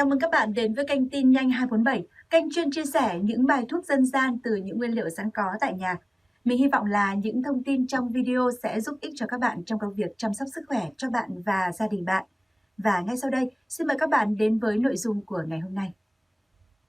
Chào mừng các bạn đến với kênh Tin Nhanh 247, kênh chuyên chia sẻ những bài thuốc dân gian từ những nguyên liệu sẵn có tại nhà. Mình hy vọng là những thông tin trong video sẽ giúp ích cho các bạn trong công việc chăm sóc sức khỏe cho bạn và gia đình bạn. Và ngay sau đây, xin mời các bạn đến với nội dung của ngày hôm nay.